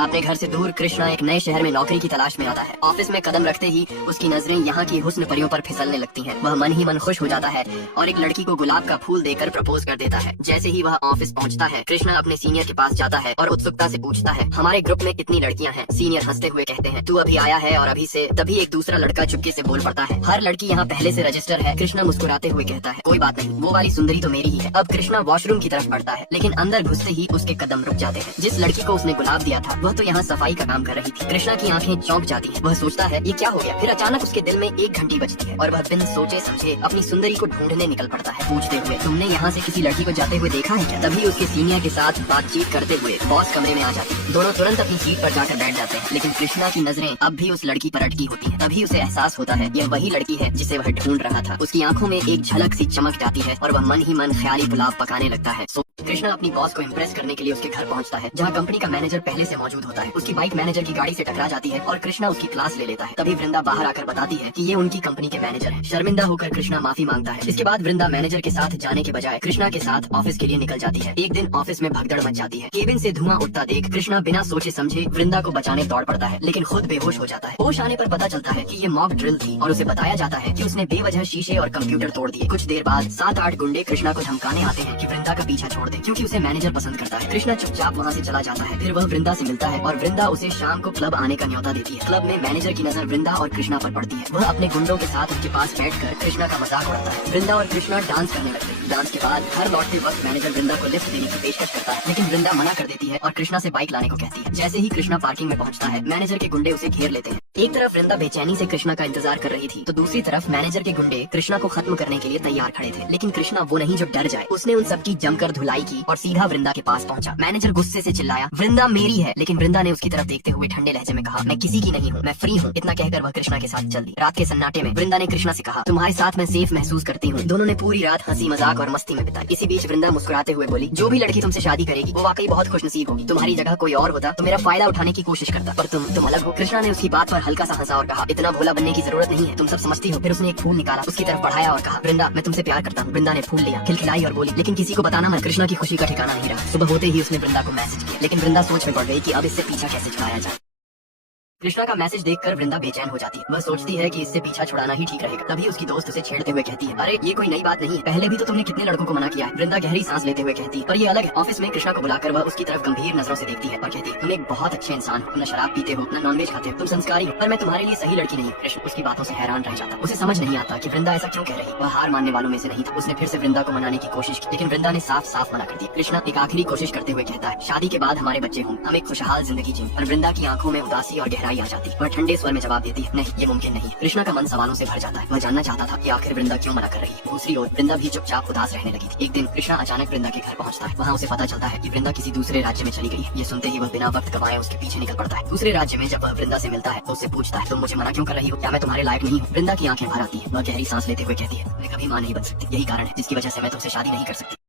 अपने घर से दूर कृष्णा एक नए शहर में नौकरी की तलाश में आता है। ऑफिस में कदम रखते ही उसकी नजरें यहाँ की हुस्न परियों पर फिसलने लगती हैं। वह मन ही मन खुश हो जाता है और एक लड़की को गुलाब का फूल देकर प्रपोज कर देता है। जैसे ही वह ऑफिस पहुँचता है, कृष्णा अपने सीनियर के पास जाता है और उत्सुकता से पूछता है, हमारे ग्रुप में कितनी लड़कियाँ हैं? सीनियर हंसते हुए कहते हैं, तू अभी आया है और अभी से। तभी एक दूसरा लड़का चुपके से बोल पड़ता है, हर लड़की यहाँ पहले से रजिस्टर है। कृष्णा मुस्कुराते हुए कहता है, कोई बात नहीं, वो वाली सुंदरी तो मेरी ही है। अब कृष्णा वॉशरूम की तरफ बढ़ता है, लेकिन अंदर घुसते ही उसके कदम रुक जाते हैं। जिस लड़की को उसने गुलाब दिया था वह तो यहाँ सफाई का काम कर रही थी। कृष्णा की आंखें चौंक जाती हैं। वह सोचता है ये क्या हो गया। फिर अचानक उसके दिल में एक घंटी बजती है और वह बिन सोचे समझे अपनी सुंदरी को ढूंढने निकल पड़ता है, पूछते हुए, तुमने यहाँ से किसी लड़की को जाते हुए देखा है क्या? तभी उसके सीनियर के साथ बातचीत करते हुए बॉस कमरे में आ जाती है। दोनों तुरंत अपनी सीट पर जाकर बैठ जाते हैं, लेकिन कृष्णा की नजरें अब भी उस लड़की पर अटकी होती हैं। तभी उसे एहसास होता है यह वही लड़की है जिसे वह ढूंढ रहा था। उसकी आंखों में एक झलक सी चमक जाती है और वह मन ही मन ख्याली पुलाव पकाने लगता है। कृष्णा अपनी बॉस को इम्प्रेस करने के लिए उसके घर पहुंचता है, जहां कंपनी का मैनेजर पहले से मौजूद होता है। उसकी बाइक मैनेजर की गाड़ी से टकरा जाती है और कृष्णा उसकी क्लास ले लेता है। तभी वृंदा बाहर आकर बताती है कि ये उनकी कंपनी के मैनेजर हैं। शर्मिंदा होकर कृष्णा माफी मांगता है। इसके बाद वृंदा मैनेजर के साथ जाने के बजाय कृष्णा के साथ ऑफिस के लिए निकल जाती है। एक दिन ऑफिस में भगदड़ मच जाती है। केबिन से धुआं उठता देख कृष्णा बिना सोचे समझे वृंदा को बचाने दौड़ पड़ता है, लेकिन खुद बेहोश हो जाता है। होश आने पर पता चलता है कि ये मॉक ड्रिल थी और उसे बताया जाता है कि उसने बेवजह शीशे और कंप्यूटर तोड़ दिए। कुछ देर बाद 7-8 गुंडे कृष्णा को धमकाने आते हैं कि वृंदा का पीछा छोड़ दे, क्योंकि उसे मैनेजर पसंद करता है। कृष्णा चुपचाप वहाँ से चला जाता है। फिर वह वृंदा से मिलता है और वृंदा उसे शाम को क्लब आने का न्योता देती है। क्लब में मैनेजर की नजर वृंदा और कृष्णा पर पड़ती है। वह अपने गुंडों के साथ उसके पास बैठकर कृष्णा का मजाक उड़ाता है। वृंदा और कृष्णा डांस करने लगते हैं। डांस के बाद घर लौटते वक्त मैनेजर वृंदा को लिफ्ट देने की पेशकश करता है, लेकिन वृंदा मना कर देती है और कृष्णा से बाइक लाने को कहती है। जैसे ही कृष्णा पार्किंग में पहुँचता है, मैनेजर के गुंडे उसे घेर लेते हैं। एक तरफ वृंदा बेचैनी से कृष्णा का इंतजार कर रही थी, तो दूसरी तरफ मैनेजर के गुंडे कृष्णा को खत्म करने के लिए तैयार खड़े थे। लेकिन कृष्णा वो नहीं जो डर जाए। उसने उन सबकी जमकर धुलाई की और सीधा वृंदा के पास पहुंचा। मैनेजर गुस्से से चिल्लाया, वृंदा मेरी है, लेकिन वृंदा ने उसकी तरफ देखते हुए ठंडे लहजे में कहा, मैं किसी की नहीं हूँ, मैं फ्री हूँ। इतना कहकर वह कृष्णा के साथ चल दी। रात के सन्नाटे में वृंदा ने कृष्णा से कहा, तुम्हारे साथ मैं सेफ महसूस करती हूँ। दोनों ने पूरी रात हंसी मजाक और मस्ती में बिताई। इसी बीच वृंदा मुस्कुराते हुए बोली, जो भी लड़की तुमसे शादी करेगी वो वाकई बहुत खुशनसीब होगी। तुम्हारी जगह कोई और होता तो मेरा फायदा उठाने की कोशिश करता, पर तुम अलग हो। कृष्णा ने उसकी बात पर हल्का सा हंसा और कहा, इतना भोला बनने की जरूरत नहीं है, तुम सब समझती हो। फिर उसने एक फूल निकाला, उसकी तरफ बढ़ाया और कहा, वृंदा मैं तुमसे प्यार करता हूँ। वृंदा ने फूल लिया, खिलखिलाई और बोली, लेकिन किसी को बताना मत। कृष्णा की खुशी का ठिकाना नहीं रहा। सुबह होते ही उसने वृंदा को मैसेज किया, लेकिन वृंदा सोच में पड़ गई कि अब इससे पीछा कैसे छुड़ाया जाए। कृष्णा का मैसेज देखकर वृंदा बेचैन हो जाती है। वह सोचती है कि इससे पीछा छुड़ाना ही ठीक रहेगा। तभी उसकी दोस्त उसे छेड़ते हुए कहती है, अरे ये कोई नई बात नहीं है, पहले भी तो तुमने कितने लड़कों को मना किया है। वृंदा गहरी सांस लेते हुए कहती है, पर ये अलग है। ऑफिस में कृष्णा को बुलाकर वह उसकी तरफ गंभीर नजरों से देखती है और कहती है, तुम एक बहुत अच्छे इंसान हो, न शराब पीते हो, न नॉनवेज खाते हो, तुम संस्कारी हो, पर मैं तुम्हारे लिए सही लड़की नहीं हूँ। कृष्ण उसकी बातों से हैरान रह जाता। उसे समझ नहीं आता कि वृंदा ऐसा क्यों कह रही। वह हार मानने वालों में से नहीं था। उसने फिर से वृंदा को मनाने की कोशिश की, लेकिन वृंदा ने साफ साफ मना कर दिया। कृष्णा एक आखिरी कोशिश करते हुए कहता है, शादी के बाद हमारे बच्चे हों, हम एक खुशहाल जिंदगी जिएं। पर वृंदा की आंखों में उदासी और गहराई आ जाती। वह ठंडे स्वर में जवाब देती है, नहीं ये मुमकिन नहीं। कृष्णा का मन सवालों से भर जाता है। वह जानना चाहता था कि आखिर वृंदा क्यों मना कर रही है। दूसरी ओर वृंदा भी चुपचाप उदास रहने लगी थी। एक दिन कृष्णा अचानक वृंदा के घर पहुंचता है। वहाँ उसे पता चलता है कि वृंदा किसी दूसरे राज्य में चली गई है। ये सुनते ही वह बिना वक्त गवाए उसके पीछे निकल पड़ता है। दूसरे राज्य में जब वह वृंदा से मिलता है तो उससे पूछता है, तुम मुझे मना क्यों कर रही हो? क्या मैं तुम्हारे लायक नहीं हूँ? वृंदा की आंखें भर आती है। वह गहरी सांस लेते हुए कहती है, मैं कभी मां नहीं बन सकती। यही कारण है जिसकी वजह से मैं तुमसे शादी नहीं कर सकती।